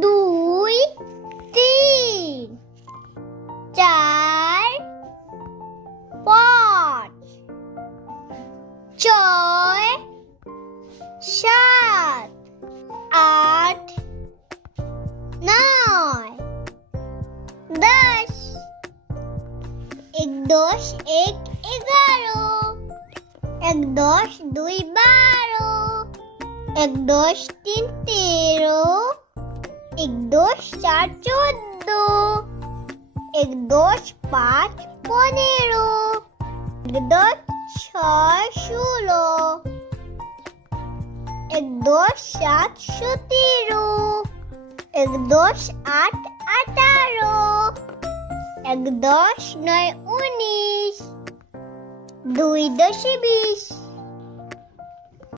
দুই, তিন, চার, পাঁচ, ছয়, সাত, আট, নয়, 10। এক দশ এক, 11। এক দশ দুই, 12। এক দশ তিন, 13। এক দশ চার, 14। এক দশ পাঁচ, 15। এক দশ ছয়, 16। এক দশ সাত, 17। এক দশ আট, 18। এক দশ নয়, 19। দুই দশে 20।